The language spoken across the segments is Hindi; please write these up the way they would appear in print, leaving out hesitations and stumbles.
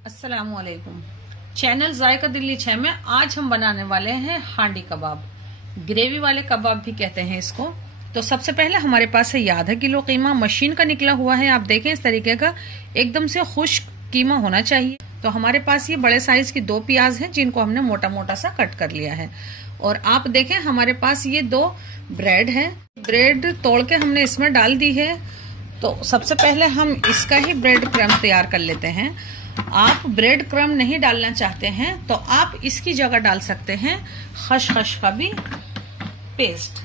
अस्सलामुअलैकुम। चैनल जायका दिल्ली 6 में आज हम बनाने वाले हैं हांडी कबाब। ग्रेवी वाले कबाब भी कहते हैं इसको। तो सबसे पहले हमारे पास है आधा किलो कीमा, मशीन का निकला हुआ है। आप देखें इस तरीके का एकदम से खुश्क कीमा होना चाहिए। तो हमारे पास ये बड़े साइज की 2 प्याज हैं जिनको हमने मोटा मोटा सा कट कर लिया है। और आप देखें हमारे पास ये 2 ब्रेड है। ब्रेड तोड़ के हमने इसमें डाल दी है। तो सबसे पहले हम इसका ही ब्रेड क्रम्ब तैयार कर लेते हैं। आप ब्रेड क्रम्ब नहीं डालना चाहते हैं तो आप इसकी जगह डाल सकते हैं खसखस का भी पेस्ट।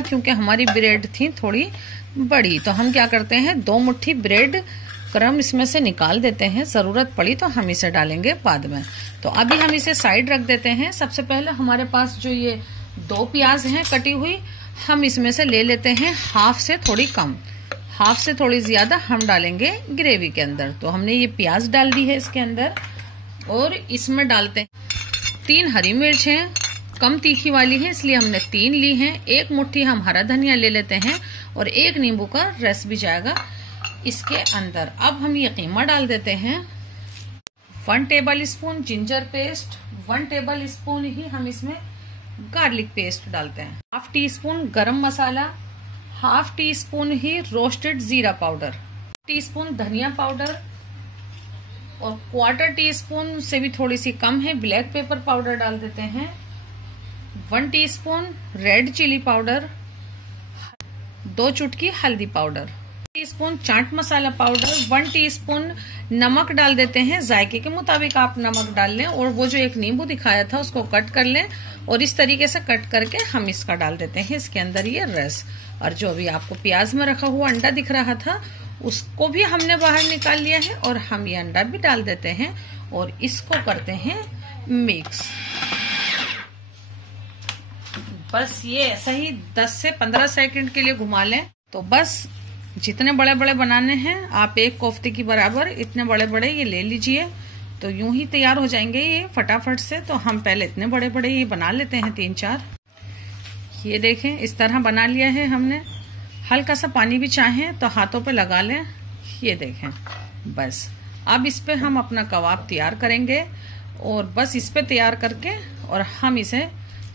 क्योंकि हमारी ब्रेड थी थोड़ी बड़ी तो हम क्या करते हैं 2 मुट्ठी ब्रेड क्रम्ब इसमें से निकाल देते हैं। जरूरत पड़ी तो हम इसे डालेंगे बाद में। तो अभी हम इसे साइड रख देते हैं। सबसे पहले हमारे पास जो ये 2 प्याज हैं कटी हुई, हम इसमें से ले लेते हैं हाफ से थोड़ी कम, हाफ से थोड़ी ज्यादा हम डालेंगे ग्रेवी के अंदर। तो हमने ये प्याज डाल दी है इसके अंदर और इसमें डालते हैं 3 हरी मिर्च हैं, कम तीखी वाली है इसलिए हमने 3 ली हैं। 1 मुट्ठी हम हरा धनिया ले लेते हैं और 1 नींबू का रस भी जाएगा इसके अंदर। अब हम ये कीमा डाल देते हैं। 1 tablespoon ginger paste, 1 tablespoon ही हम इसमें गार्लिक पेस्ट डालते हैं। हाफ टी स्पून गरम मसाला, हाफ टी स्पून ही रोस्टेड जीरा पाउडर, टीस्पून धनिया पाउडर और 1/4 टीस्पून से भी थोड़ी सी कम है ब्लैक पेपर पाउडर डाल देते हैं। 1 टीस्पून रेड चिली पाउडर, 2 चुटकी हल्दी powder, teaspoon chaat masala powder, 1 teaspoon नमक डाल देते हैं। जायके के मुताबिक आप नमक डाल लें। और वो जो एक नींबू दिखाया था उसको कट कर लें और इस तरीके से कट करके हम इसका डाल देते हैं इसके अंदर ये रस। और जो अभी आपको प्याज में रखा हुआ अंडा दिख रहा था उसको भी हमने बाहर निकाल लिया है और हम ये अंडा भी डाल देते हैं और इसको करते हैं मिक्स। बस ये ऐसा ही 10 से 15 सेकंड के लिए घुमा लें। तो बस जितने बड़े बड़े बनाने हैं आप 1 कोफ्ते की बराबर इतने बड़े बड़े ये ले लीजिए। तो यूं ही तैयार हो जाएंगे ये फटाफट से। तो हम पहले इतने बड़े बड़े ये बना लेते हैं 3-4। ये देखें इस तरह बना लिया है हमने। हल्का सा पानी भी चाहें तो हाथों पे लगा लें। ये देखें बस अब इस पे हम अपना कबाब तैयार करेंगे। और बस इस पे तैयार करके और हम इसे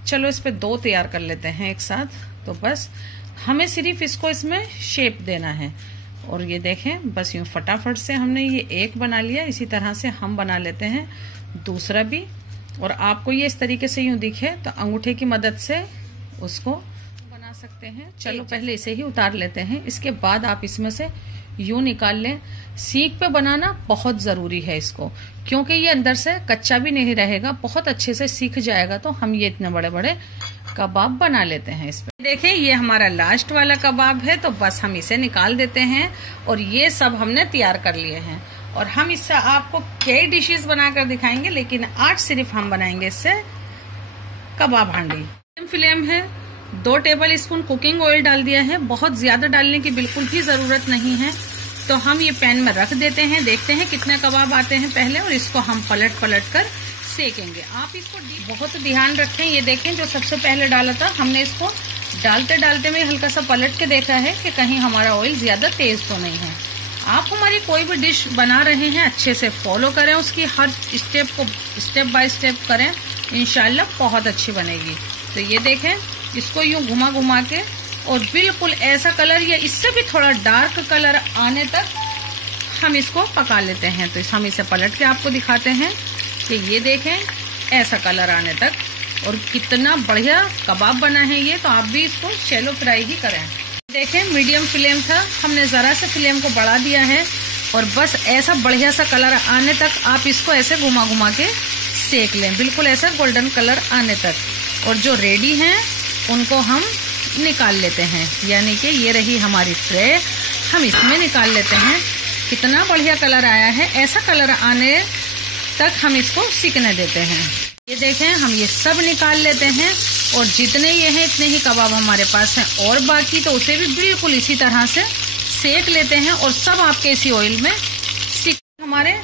चलो इस पे 2 तैयार कर लेते हैं एक साथ। तो बस हमें सिर्फ इसको इसमें शेप देना है। और ये देखें बस यूं फटाफट से हमने ये एक बना लिया। इसी तरह से हम बना लेते हैं दूसरा भी। और आपको ये इस तरीके से यूं दिखे तो अंगूठे की मदद से उसको बना सकते हैं। चलो पहले इसे ही उतार लेते हैं। इसके बाद आप इसमें से यूं निकाल लें। सीख पे बनाना बहुत जरूरी है इसको, क्योंकि ये अंदर से कच्चा भी नहीं रहेगा, बहुत अच्छे से सीख जाएगा। तो हम ये इतने बड़े बड़े कबाब बना लेते हैं इस पे। देखें ये हमारा लास्ट वाला कबाब है। तो बस हम इसे निकाल देते हैं और ये सब हमने तैयार कर लिए हैं। और हम इससे आपको कई डिशेस बनाकर दिखाएंगे, लेकिन आज सिर्फ हम बनाएंगे इससे कबाब हांडी। फ्लेम है, 2 टेबल स्पून कुकिंग ऑयल डाल दिया है। बहुत ज्यादा डालने की बिल्कुल भी जरूरत नहीं है। तो हम ये पैन में रख देते हैं, देखते हैं कितने कबाब आते हैं पहले और इसको हम पलट पलट कर सेकेंगे। आप इसको बहुत ध्यान रखें। ये देखें जो सबसे पहले डाला था हमने इसको डालते डालते में हल्का सा पलट के देखा है कि कहीं हमारा ऑयल ज्यादा तेज तो नहीं है। आप हमारी कोई भी डिश बना रहे हैं अच्छे से फॉलो करें, उसकी हर स्टेप को स्टेप बाय स्टेप करें, इंशाल्लाह बहुत अच्छी बनेगी। तो ये देखें इसको यूं घुमा घुमा के और बिल्कुल ऐसा कलर या इससे भी थोड़ा डार्क कलर आने तक हम इसको पका लेते हैं। तो हम इसे पलट के आपको दिखाते हैं कि ये देखें ऐसा कलर आने तक। और कितना बढ़िया कबाब बना है ये। तो आप भी इसको शैलो फ्राई ही करें। देखें मीडियम फ्लेम था, हमने जरा से फ्लेम को बढ़ा दिया है और बस ऐसा बढ़िया सा कलर आने तक आप इसको ऐसे घुमा घुमा के सेक लें, बिल्कुल ऐसा गोल्डन कलर आने तक। और जो रेडी हैं उनको हम निकाल लेते हैं। यानी कि ये रही हमारी ट्रे, हम इसमें निकाल लेते हैं। कितना बढ़िया कलर आया है। ऐसा कलर आने तक हम इसको सीखने देते हैं। ये देखें हम ये सब निकाल लेते हैं और जितने ये हैं इतने ही कबाब हमारे पास हैं। और बाकी तो उसे भी बिल्कुल इसी तरह से सेक लेते हैं और सब आपके इसी ऑयल में सीख। हमारे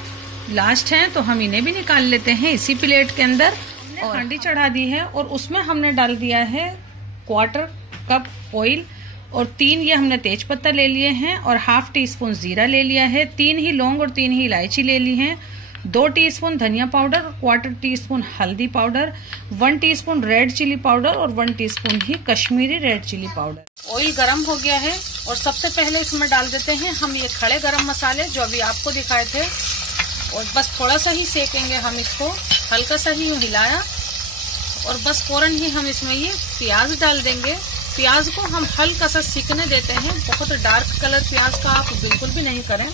लास्ट हैं तो हम इन्हें भी निकाल लेते हैं इसी प्लेट के अंदर। हांडी चढ़ा दी है और उसमें हमने डाल दिया है 1/4 कप ऑयल और 3 ये हमने तेज पत्ता ले लिए हैं और ½ टीस्पून जीरा ले लिया है, 3 ही लौंग और 3 ही इलायची ले ली हैं, 2 टीस्पून धनिया पाउडर, 1/4 टीस्पून हल्दी powder, 1 teaspoon red chilli powder और 1 टीस्पून ही Kashmiri red chilli powder. Oil गरम हो गया है और सबसे पहले इसमें डाल देते हैं हम ये खड़े गरम मसाले जो अभी आपको दिखाए थे, और बस थोड़ा सा ही सेकेंगे हम इसको, हल्का सा ही हिलाया और बस फौरन ही हम इसमें ये प्याज डाल देंगे। प्याज को हम हल्का सा सीखने देते हैं, बहुत डार्क कलर प्याज का आप बिल्कुल भी नहीं करें,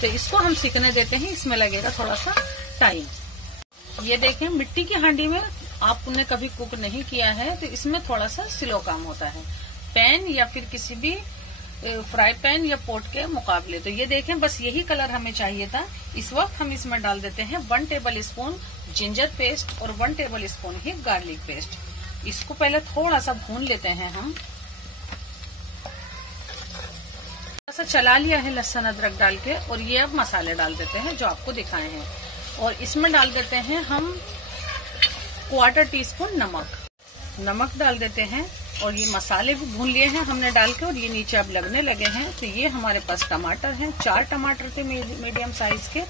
तो इसको हम सीखने देते हैं, इसमें लगेगा थोड़ा सा टाइम। ये देखें मिट्टी की हांडी में आपने कभी कुक नहीं किया है तो इसमें थोड़ा सा स्लो काम होता है पैन या फिर किसी भी फ्राई पैन या पोट के मुकाबले। तो ये देखें बस यही कलर हमें चाहिए था। इस वक्त हम इसमें डाल देते हैं 1 टेबल स्पून जिंजर पेस्ट और 1 टेबल स्पून ही गार्लिक पेस्ट। इसको पहले थोड़ा सा भून लेते हैं हम। थोड़ा सा चला लिया है लहसुन अदरक डाल के, और ये अब मसाले डाल देते हैं जो आपको दिखाए हैं, और इसमें डाल देते हैं हम 1/4 टीस्पून नमक डाल देते हैं, और ये मसाले भी भून लिए हैं हमने डाल के, और ये नीचे अब लगने लगे हैं। तो ये हमारे पास टमाटर हैं, 4 टमाटर थे मीडियम साइज के,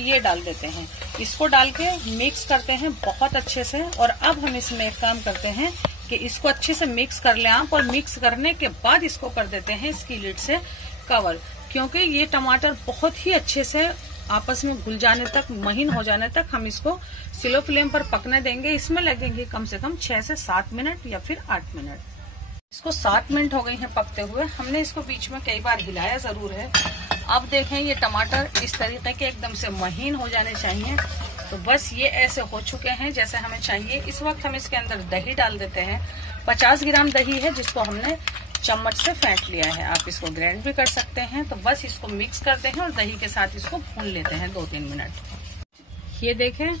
ये डाल देते हैं। इसको डाल के मिक्स करते हैं बहुत अच्छे से, और अब हम इसमें एक काम करते हैं कि इसको अच्छे से मिक्स कर लें आप, और मिक्स करने के बाद इसको कर देते हैं इसकी लिड से कवर, क्योंकि ये टमाटर बहुत ही अच्छे से आपस में घुल जाने तक, महीन हो जाने तक हम इसको स्लो फ्लेम पर पकने देंगे। इसमें लगेंगे कम से कम 6 से 7 मिनट या फिर 8 मिनट। इसको 7 मिनट हो गए हैं पकते हुए, हमने इसको बीच में कई बार हिलाया जरूर है। अब देखें ये टमाटर इस तरीके के एकदम से महीन हो जाने चाहिए, तो बस ये ऐसे हो चुके हैं जैसे हमें चाहिए। इस वक्त हम इसके अंदर दही डाल देते हैं। 50 ग्राम दही है जिसको हमने चम्मच से फेंट लिया है, आप इसको ग्राइंड भी कर सकते हैं। तो बस इसको मिक्स करते हैं और दही के साथ इसको भून लेते हैं 2-3 मिनट। ये देखें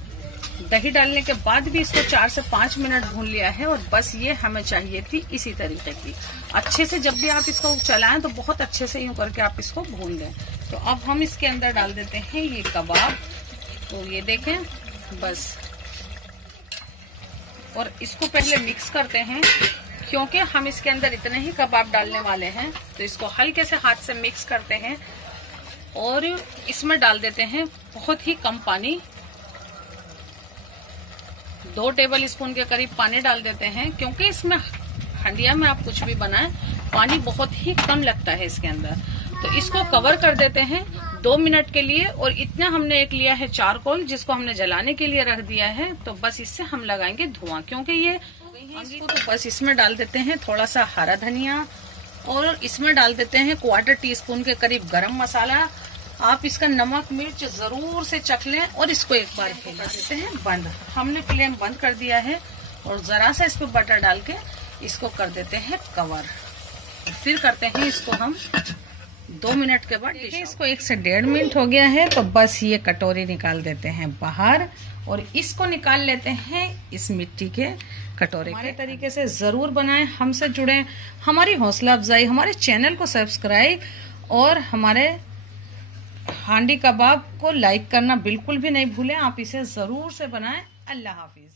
दही डालने के बाद भी इसको 4 से 5 मिनट भून लिया है, और बस ये हमें चाहिए थी इसी तरीके की। अच्छे से जब भी आप इसको चलाएं तो बहुत अच्छे से यूं करके आप इसको भून लें। तो अब हम इसके अंदर डाल देते हैं ये कबाब। तो ये देखें बस, और इसको पहले मिक्स करते हैं क्योंकि हम इसके अंदर इतने ही कबाब डालने वाले हैं। तो इसको हल्के से हाथ से मिक्स करते हैं और इसमें डाल देते हैं बहुत ही कम पानी, 2 टेबल स्पून के करीब पानी डाल देते हैं, क्योंकि इसमें हंडिया में आप कुछ भी बनाएं पानी बहुत ही कम लगता है इसके अंदर। तो इसको कवर कर देते हैं 2 मिनट के लिए, और इतना हमने एक लिया है चारकोल जिसको हमने जलाने के लिए रख दिया है। तो बस इससे हम लगाएंगे धुआं, क्योंकि ये इसको तो बस इसमें डाल देते हैं थोड़ा सा हरा धनिया, और इसमें डाल देते हैं 1/4 टीस्पून के करीब गरम मसाला। आप इसका नमक मिर्च जरूर से चख लें, और इसको एक बार कर देते हैं बंद। हमने फ्लेम बंद कर दिया है, और जरा सा इस पे बटर डाल के इसको कर देते हैं कवर। फिर करते हैं इसको हम 2 मिनट के बाद। देखिए इसको 1 से 1.5 मिनट हो गया है, तो बस ये कटोरी निकाल देते हैं बाहर, और इसको निकाल लेते हैं इस मिट्टी के कटोरे के। तरीके से जरूर बनाएं, हमसे जुड़ें, हमारी हौसला अफजाई, हमारे चैनल को सब्सक्राइब और हमारे हांडी कबाब को लाइक करना बिल्कुल भी नहीं भूलें। आप इसे जरूर से बनाएं। अल्लाह हाफिज।